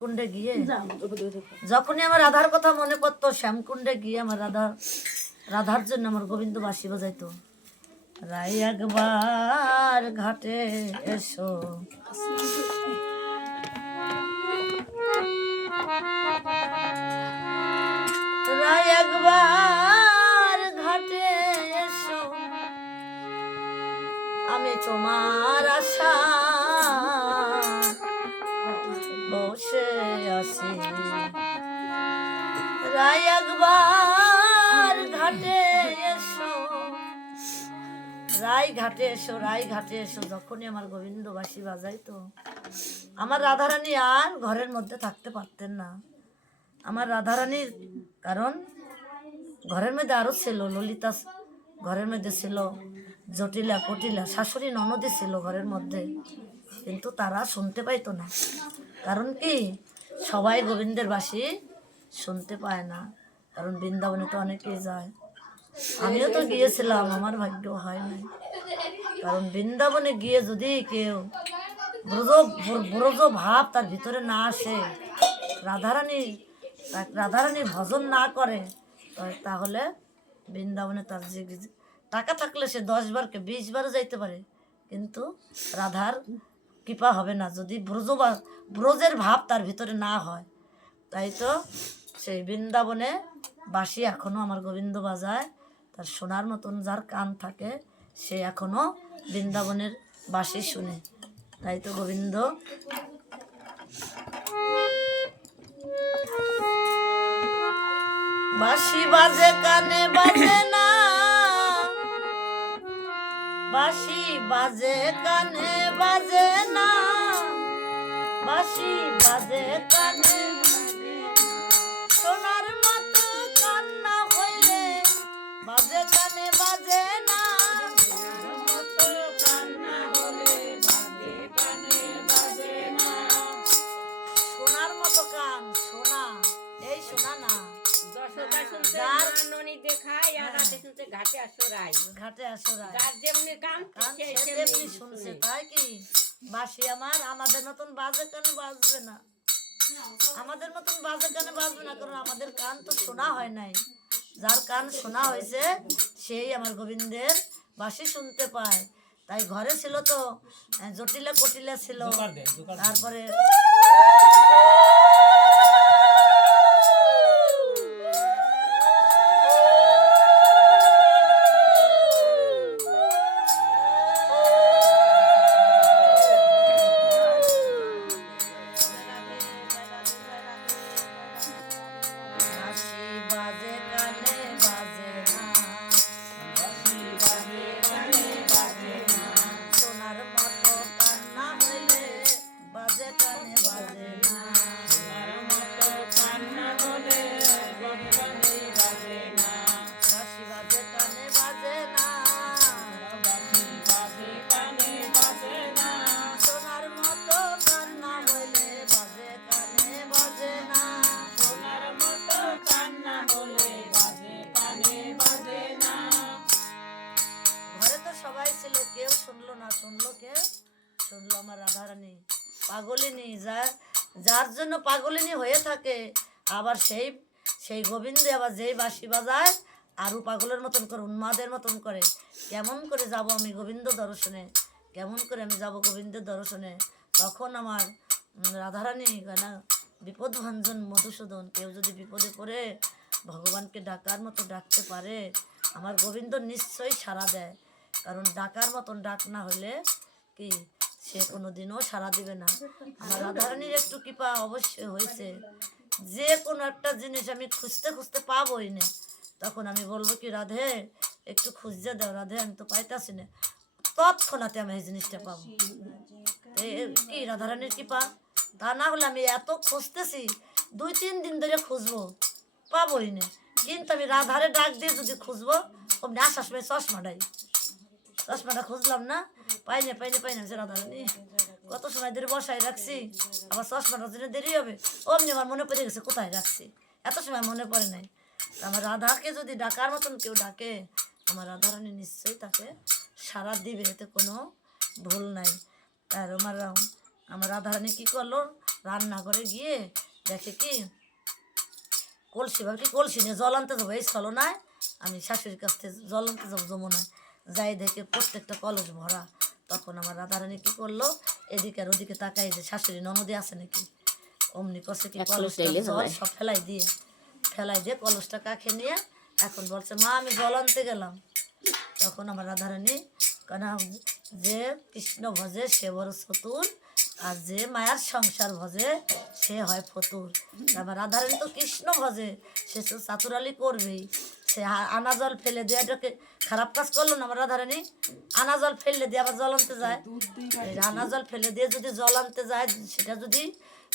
কুণ্ডে গিয়ে? যখনই আমার রাধার কথা মনে পড়তো শ্যামকুণ্ডে গিয়ে আমার রাধা রাধার জন্য আমার গোবিন্দ বাসি বাজাইতো। রাই একবার ঘাটে এসো। রাই একবার ঘাটে এসো। আমি তোমার আশা আছি একবার ঘাটে এসো। রাই ঘাটে এসো রাই ঘাটে এসো, যখনই আমার গোবিন্দ বাসি বাজাইতো। আমার রাধারানী আর ঘরের মধ্যে থাকতে পারতেন না। আমার রাধারানীর কারণ, ঘরের মধ্যে আরও ছিল, ললিতা ঘরের মধ্যে ছিল, জটিলা কটিলা শাশুড়ি ননদী ছিল ঘরের মধ্যে। কিন্তু তারা শুনতে পাইতো না। কারণ কি? সবাই গোবিন্দের বাসি শুনতে পায় না, কারণ বৃন্দাবনে তো অনেকেই যায়। আমিও তো গিয়েছিলাম, আমার ভাগ্য হয় নাই। কারণ বৃন্দাবনে গিয়ে যদি কেউ ব্রজ ব্রজ ভাব তার ভিতরে না আসে, রাধারানী রাধারানী ভজন না করে তাহলে বৃন্দাবনে তার যে- টাকা থাকলে সে দশ বারকে বিশ বারও যাইতে পারে। কিন্তু রাধার কৃপা হবে না। যদি ব্রজ ব্রজের ভাব তার ভিতরে না হয়, তাই তো সেই বৃন্দাবনে বাসি এখনও আমার গোবিন্দ বাজায়। তার শোনার মতন যার কান থাকে, সে এখনও বৃন্দাবনের বাসি শুনে। তাই তো গোবিন্দ। বাঁশি বাজে কানে বাজে বাজে কানে বাজে না বাঁশি বাজে কানে ঘাটে আসো রাই ঘাটে আসো রায়। যার যেমনি কান তেমনি শুনছে তাই কি? বাসি আমার আমাদের মতন বাজে কানে বাজবে না? আমাদের মতন বাজে কানে বাজবে না? কারণ আমাদের কান তো শোনা হয় নাই। যার কান শোনা হয়েছে সেই আমার গোবিন্দের বাসি শুনতে পায়। তাই ঘরে ছিল তো জটিলা কটিলা ছিল। তারপরে পাগলিনী, যার যার জন্য পাগলিনী হয়ে থাকে, আবার সেই সেই গোবিন্দে আবার যেই বাঁশি বাজায় আরও পাগলের মতন করে, উন্মাদের মতন করে। কেমন করে যাব আমি গোবিন্দ দর্শনে? কেমন করে আমি যাব গোবিন্দের দর্শনে? তখন আমার রাধারানী কয় না বিপদভঞ্জন মধুসূদন, কেউ যদি বিপদে পড়ে, ভগবানকে ডাকার মতো ডাকতে পারে, আমার গোবিন্দ নিশ্চয়ই সাড়া দেয়। কারণ ডাকার মতন ডাক না হলে কি? সে কোনো দিনও সাড়া দিবে না। আমার রাধারানীর একটু কৃপা অবশ্যই হয়েছে। যে কোনো একটা জিনিস আমি খুঁজতে খুঁজতে পাবোই না। তখন আমি বলব কি, রাধে, একটু খুঁজতে দাও। রাধে, আমি তো পাইতাছি না। তৎক্ষণাতে আমি এই জিনিসটা পাবো। কি রাধারানীর কৃপা? তা না হলে আমি এত খুঁজতেছি, দুই তিন দিন ধরে খুঁজবো, পাবোই না। কিন্তু আমি রাধারে ডাক দিয়ে যদি খুঁজবো, অমনি আসার সময় চশমাটাই। চশমাটা খুঁজলাম না পাইনি পাইনি পাইনি আমি রাধারানী কত সময় ধরে বসায় রাখছি, আবার চশমাটার জন্য দেরি হবে। অমনি আমার মনে পড়ে গেছে, কোথায় রাখছি? এত সময় মনে পড়ে নাই। আমার রাধাকে যদি ডাকার মতন কেউ ডাকে, আমার রাধারানী নিশ্চয়ই তাকে সারা দিবে, এতে কোনো ভুল নাই। আর আমার আমার রাধারানী কী করল? রান্নাঘরে গিয়ে দেখে কি, কলসি, ভাবছি কলসি নিয়ে জল আনতে যাব, এই ছলনায় আমি শাশুড়ির কাছ থেকে জল আনতে যাব, যমুনায়। যাই দেখে প্রত্যেকটা কলস ভরা। তখন আমার রাধারানী কি করল? এদিকে আর ওদিকে তাকাই যে শাশুড়ি ননদে আছে নাকি? অমনি করছে কি কলসটা জল সব ফেলাই দিয়ে ফেলাই দিয়ে কলসটা কাকে নিয়ে এখন বলছে মা আমি জল আনতে গেলাম। তখন আমার রাধারানী কেন যে কৃষ্ণ ভজে সে বড় চতুর আর যে মায়ার সংসার ভজে সে হয় ফতুর। আমার রাধারানী তো কৃষ্ণ ভজে সে তো চাতুরালি করবেই। সে আ- আনা জল ফেলে দিয়ে এটাকে খারাপ কাজ করল না আমার রাধারানী আনা জল ফেললে দিয়ে আবার জল আনতে যায়। এই আনা জল ফেলে দিয়ে যদি জল আনতে যায় সেটা যদি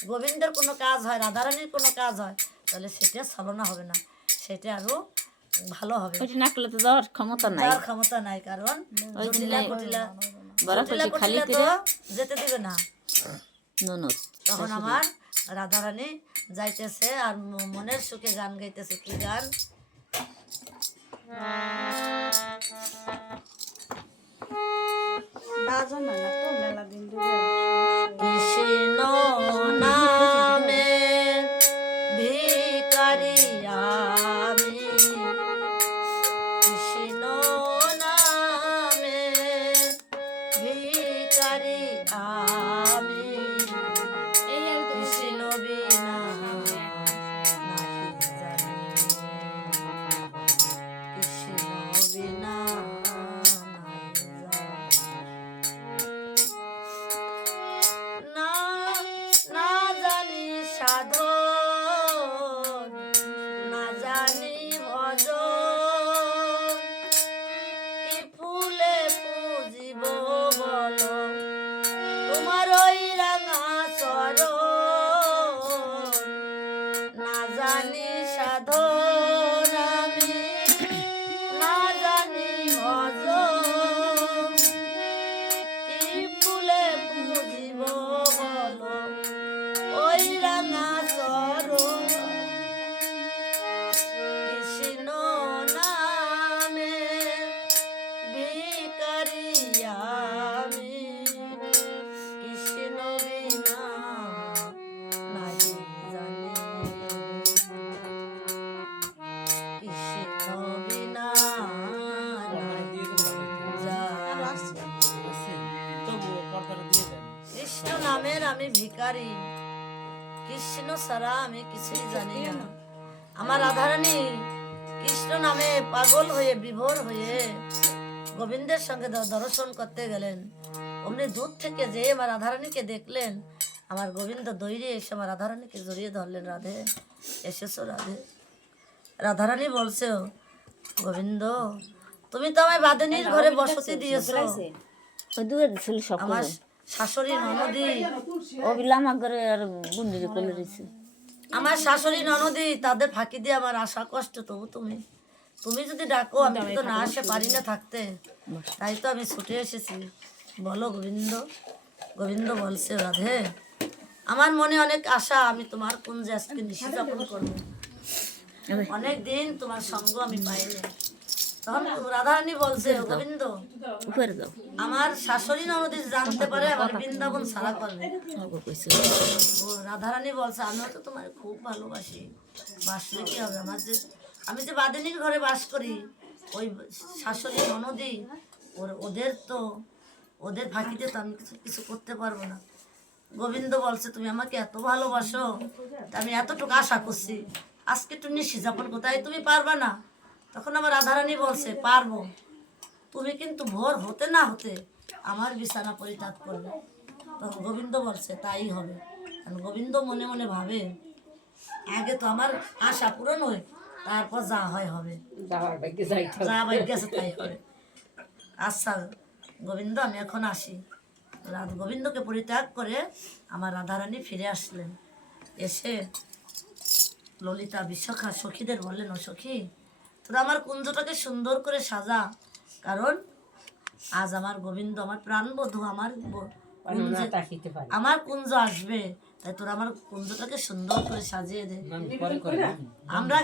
গোবিন্দের কোনো কাজ হয় রাধারানীর কোনো কাজ হয় তাহলে সেটা ছলনা হবে না। সেটা আরও ভালো হবে। ওইটা না করলে তো যাওয়ার ক্ষমতা নাই। যাওয়ার ক্ষমতা নাই কারণ জটিলা জন্যে জটিলা কলসি তো যেতে দিবে না। ননদ তখন আমার রাধারানী যাইতেছে আর মনের সুখে গান গাইতেছে। কি গান? বাজনা না তো মেলা দিন আমি আমি কৃষ্ণ বিনা আমি ভিখারি কৃষ্ণ ছাড়া আমি কিছুই জানি না। আমার রাধারানী কৃষ্ণ নামে পাগল হয়ে বিভোর হয়ে গোবিন্দের সঙ্গে দর্শন করতে গেলেন। অমনি দূর থেকে যে আমার রাধারানীকে দেখলেন আমার গোবিন্দ দৈরে এসে আমার রাধারানীকে জড়িয়ে ধরলেন রাধে এসেছ রাধে। রাধারানী বলছে গোবিন্দ তুমি তো আমায় বাদিনীর ঘরে বসতি দিয়েছ। আমার শাশুড়ি ননদি। ওগুলো আমার ঘরে আর বুন্দিরে করে রয়েছে। আমার শাশুড়ি ননদি তাদের ফাঁকি দিয়ে আমার আশা কষ্ট। তবু তুমি তুমি যদি ডাকো আমি তো না আসে পারি না থাকতে। তাই তো আমি ছুটে এসেছি। বলো গোবিন্দ গোবিন্দ বলছে রাধে। আমার মনে অনেক আশা আমি তোমার কুঞ্জে আজকে নিশি যাপন করব অনেক দিন তোমার সঙ্গ আমি পাইনি। তখন রাধারানী বলছে গোবিন্দ উপরে দাও। আমার শাশুড়ি ননদি জানতে পারে আমার বৃন্দাবন সারা করবে। ও রাধারানী বলছে আমিও তো তোমার খুব ভালোবাসি। বাসলে কি হবে? আমার যে আমি যে বাদিনীর ঘরে বাস করি ওই শাশুড়ি ননদি ওর ওদের তো ওদের ফাঁকিতে তো আমি কিছু কিছু করতে পারব না। গোবিন্দ বলছে তুমি আমাকে এত ভালোবাসো আমি এতটুকু আশা করছি। আজকে একটু নিশি যাপন কোথায় তুমি পারবা না। তখন আমার রাধারানী বলছে পারব। তুমি কিন্তু ভোর হতে না হতে আমার বিছানা পরিত্যাগ করবে। তখন গোবিন্দ বলছে তাই হবে। কারণ গোবিন্দ মনে মনে ভাবে আগে তো আমার আশা পূরণ হয় তারপর যা হয় হবে। ভাগ্যে। যা বাইক গেছে তাই হবে। আচ্ছা গোবিন্দ আমি এখন আসি। রাধ- গোবিন্দকে পরিত্যাগ করে আমার রাধারানী ফিরে আসলেন। এসে ললিতা বিশ্বখা সখীদের বললেন ও সখী তোরা আমার কুঞ্জটাকে সুন্দর করে সাজা। কারণ আজ আমার গোবিন্দ আমার প্রাণবধূ আমার আমার কুঞ্জ আসবে তাই তোরা আমার কুঞ্জটাকে সুন্দর করে সাজিয়ে দে। আমরা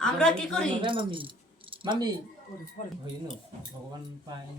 আমরা কি করি? মামি মামি। ভগবান পায়।